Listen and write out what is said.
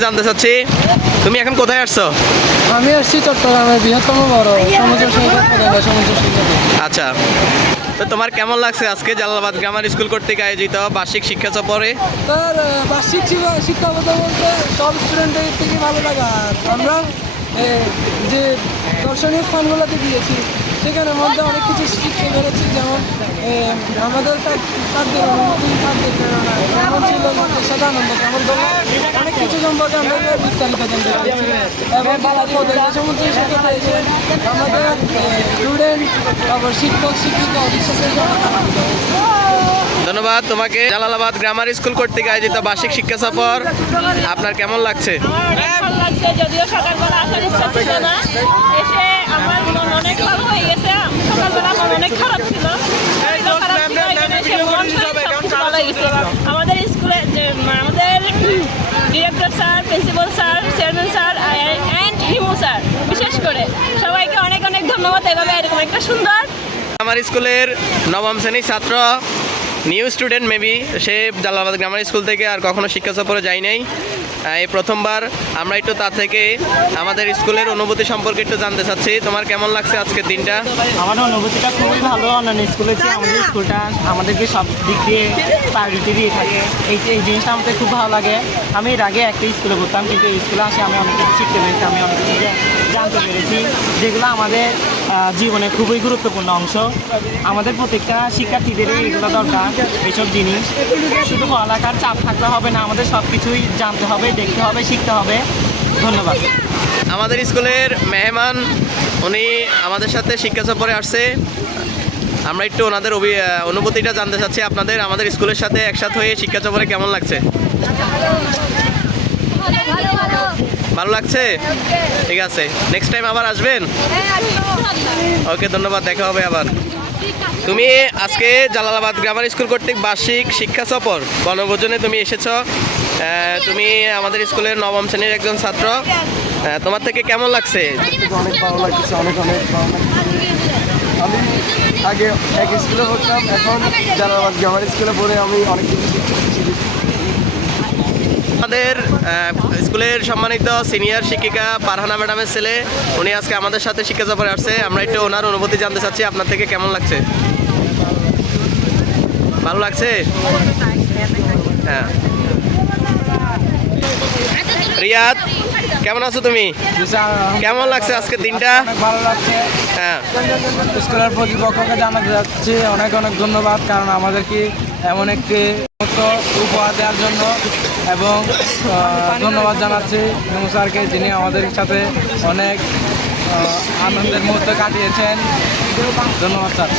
জানতে চাচ্ছি তুমি এখন কোথায় আসছো? আমি আসছি চট্টগ্রামের বৃহত্তম বড় সমুদ্র সৈকত সমুদ্র সৈকত। আচ্ছা, তো তোমার কেমন লাগছে আজকে জালালাবাদ গ্রামার স্কুল কর্তৃক আয়োজিত বার্ষিক শিক্ষা সফরে? তার বার্ষিক শিক্ষকতা বলতে সব স্টুডেন্টের থেকে ভালো লাগা। আর আমরা যে দর্শনীয় স্থানগুলোতে গিয়েছি সেখানের মধ্যে অনেক কিছু শিখতে পেরেছি, যেমন আমাদের খাদ্যের অনুভূতি, খাদ্যের প্রেরণা কেমন ছিল, সাদা আনন্দ কেমন ধরো অনেক কিছু সম্পর্কে আমরা বিস্তারিত জানতে পেরেছি। এবং সমুদ্র সৈকতে এসে আমাদের স্টুডেন্ট, তারপর শিক্ষক শিক্ষিকা অফিসারের জন্য ধন্যবাদ তোমাকে। জালালাবাদ গ্রামার স্কুল কর্তৃক আয়োজিত বার্ষিক শিক্ষা সফর আপনার কেমন লাগছে? ভালো লাগছে, যদিও সকালবেলা আসার ইচ্ছা ছিল না, এসে আমার মন অনেক ভালো হয়ে গেছে। সকালবেলা মন অনেক খারাপ ছিল, আমাদের স্কুলে আমাদের director sir, principal sir, chairman sir and Himu sir, বিশেষ করে সবাইকে অনেক অনেক ধন্যবাদ। এভাবে এরকম একটা সুন্দর আমার স্কুলের নবম শ্রেণীর ছাত্র, নিউ স্টুডেন্ট মেবি, সে জালালাবাদ গ্রামার স্কুল থেকে আর কখনো শিক্ষা সফরে যায় নাই, এই প্রথমবার। আমরা একটু তার থেকে আমাদের স্কুলের অনুভূতি সম্পর্কে একটু জানতে চাচ্ছি। তোমার কেমন লাগছে আজকের দিনটা? আমাদের অনুভূতিটা খুবই ভালো। অন্যান্য স্কুলের চেয়ে আমাদের স্কুলটা আমাদেরকে সব দিক দিয়ে প্রায়োরিটি দিয়ে থাকে। এই জিনিসটা আমাদের খুব ভালো লাগে। আমি এর আগে একটা স্কুলে পড়তাম, কিন্তু এই স্কুলে আসে আমি অনেক কিছু শিখতে পেরেছি, আমি অনেক কিছু জানতে পেরেছি, যেগুলো আমাদের জীবনে খুবই গুরুত্বপূর্ণ অংশ। আমাদের প্রত্যেকটা শিক্ষার্থীদেরই এগুলো দরকার, এইসব জিনিস। শুধু পড়ালেখার চাপ থাকলে হবে না, আমাদের সব কিছুই জানতে হবে, দেখতে হবে, শিখতে হবে। ধন্যবাদ। আমাদের স্কুলের মেহমান, উনি আমাদের সাথে শিক্ষা সফরে আসছে। আমরা একটু ওনাদের অনুভূতিটা জানতে চাচ্ছি। আপনাদের আমাদের স্কুলের সাথে একসাথে হয়ে শিক্ষা সফরে কেমন লাগছে? ভালো লাগছে? ঠিক আছে, নেক্সট টাইম আবার আসবেন? ওকে, ধন্যবাদ, দেখা হবে আবার। তুমি আজকে জালালাবাদ গ্রামার স্কুল কর্তৃক বার্ষিক শিক্ষা সফর বনভোজনে তুমি এসেছ। তুমি আমাদের স্কুলের নবম শ্রেণীর একজন ছাত্র, তোমার থেকে কেমন লাগছে? অনেক ভালো লাগছে, অনেক ভালো লাগছে। আমি আগে এক স্কুলে পড়তাম, এখন জালালাবাদ গ্রামার স্কুলে পড়ে আমি অনেক কিছু শিখেছি। আমাদের স্কুলের সম্মানিত সিনিয়র শিক্ষিকা পারহানা ম্যাডামের ছেলে, উনি আজকে আমাদের সাথে শিক্ষা সফরে আসছে। আমরা একটু ওনার অনুভূতি জানতে চাচ্ছি। আপনার থেকে কেমন লাগছে? ভালো লাগছে? হ্যাঁ। রিয়াদ, কেমন আছো তুমি? কেমন লাগছে আজকের দিনটা? ভালো লাগছে। হ্যাঁ, স্কুলের প্রতিপক্ষকে জানাতে যাচ্ছি অনেক অনেক ধন্যবাদ, কারণ আমাদেরকে এমন একটি উপহার দেওয়ার জন্য। এবং ধন্যবাদ জানাচ্ছি হিমু স্যারকে, যিনি আমাদের সাথে অনেক আনন্দের মুহূর্ত কাটিয়েছেন। ধন্যবাদ স্যার।